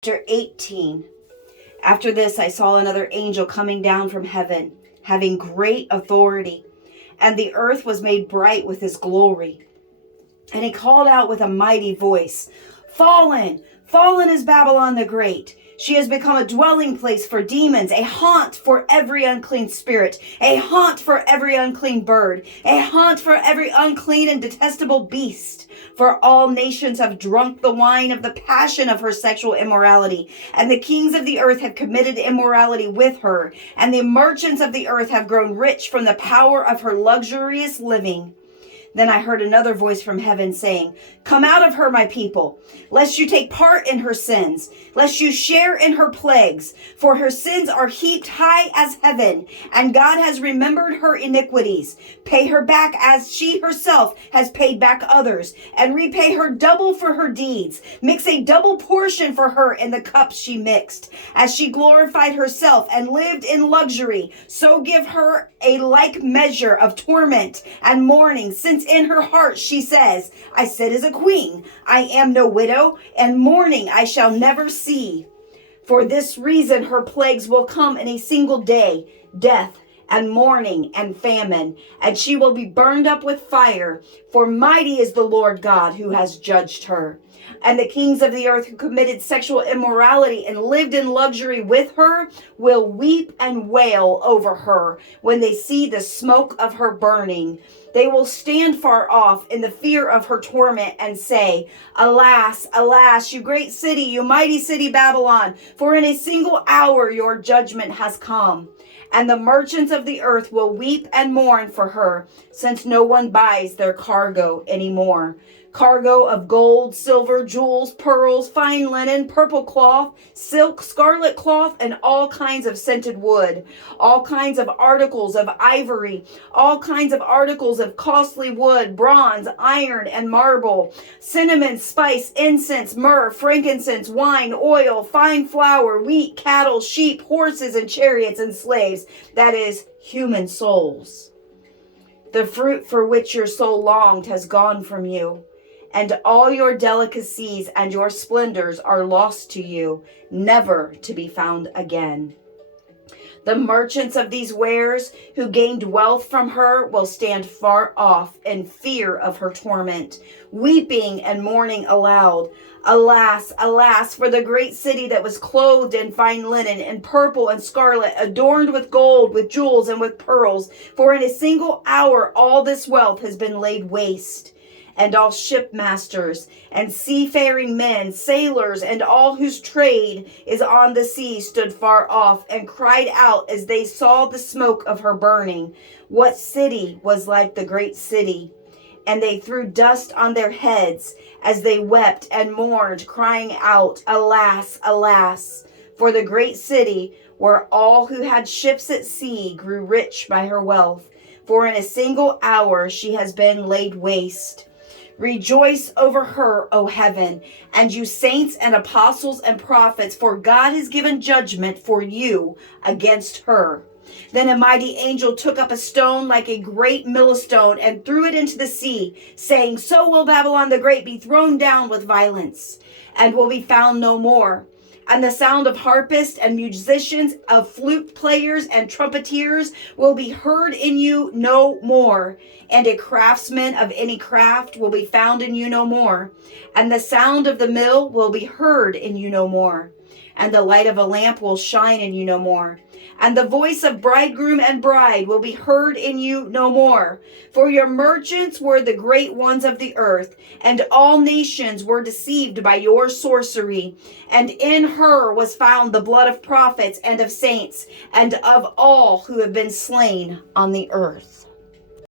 Chapter 18. After this, I saw another angel coming down from heaven, having great authority, and the earth was made bright with his glory. And he called out with a mighty voice, "Fallen, fallen is Babylon the Great. She has become a dwelling place for demons, a haunt for every unclean spirit, a haunt for every unclean bird, a haunt for every unclean and detestable beast. For all nations have drunk the wine of the passion of her sexual immorality, and the kings of the earth have committed immorality with her, and the merchants of the earth have grown rich from the power of her luxurious living." Then I heard another voice from heaven saying, "Come out of her, my people, lest you take part in her sins, lest you share in her plagues. For her sins are heaped high as heaven, and God has remembered her iniquities. Pay her back as she herself has paid back others, and repay her double for her deeds. Mix a double portion for her in the cups she mixed. As she glorified herself and lived in luxury, so give her a like measure of torment and mourning, since in her heart she says, 'I sit as a queen, I am no widow, and mourning I shall never see.' For this reason her plagues will come in a single day, death and mourning and famine, and she will be burned up with fire, for mighty is the Lord God who has judged her. And the kings of the earth who committed sexual immorality and lived in luxury with her will weep and wail over her when they see the smoke of her burning. They will stand far off in the fear of her torment and say, 'Alas, alas, you great city, you mighty city Babylon, for in a single hour your judgment has come.' And the merchants of the earth will weep and mourn for her, since no one buys their cargo anymore. Cargo of gold, silver, jewels, pearls, fine linen, purple cloth, silk, scarlet cloth, and all kinds of scented wood, all kinds of articles of ivory, all kinds of articles of costly wood, bronze, iron, and marble, cinnamon, spice, incense, myrrh, frankincense, wine, oil, fine flour, wheat, cattle, sheep, horses, and chariots, and slaves, that is, human souls. The fruit for which your soul longed has gone from you, and all your delicacies and your splendors are lost to you, never to be found again. The merchants of these wares who gained wealth from her will stand far off in fear of her torment, weeping and mourning aloud. 'Alas, alas, for the great city that was clothed in fine linen, in purple and scarlet, adorned with gold, with jewels, and with pearls. For in a single hour all this wealth has been laid waste.' And all shipmasters and seafaring men, sailors, and all whose trade is on the sea stood far off and cried out as they saw the smoke of her burning, 'What city was like the great city?' And they threw dust on their heads as they wept and mourned, crying out, 'Alas, alas, for the great city, where all who had ships at sea grew rich by her wealth. For in a single hour she has been laid waste.' Rejoice over her, O heaven, and you saints and apostles and prophets, for God has given judgment for you against her." Then a mighty angel took up a stone like a great millstone and threw it into the sea, saying, "So will Babylon the Great be thrown down with violence, and will be found no more. And the sound of harpists and musicians, of flute players and trumpeters will be heard in you no more. And a craftsman of any craft will be found in you no more. And the sound of the mill will be heard in you no more. And the light of a lamp will shine in you no more. And the voice of bridegroom and bride will be heard in you no more. For your merchants were the great ones of the earth, and all nations were deceived by your sorcery. And in her was found the blood of prophets and of saints, and of all who have been slain on the earth."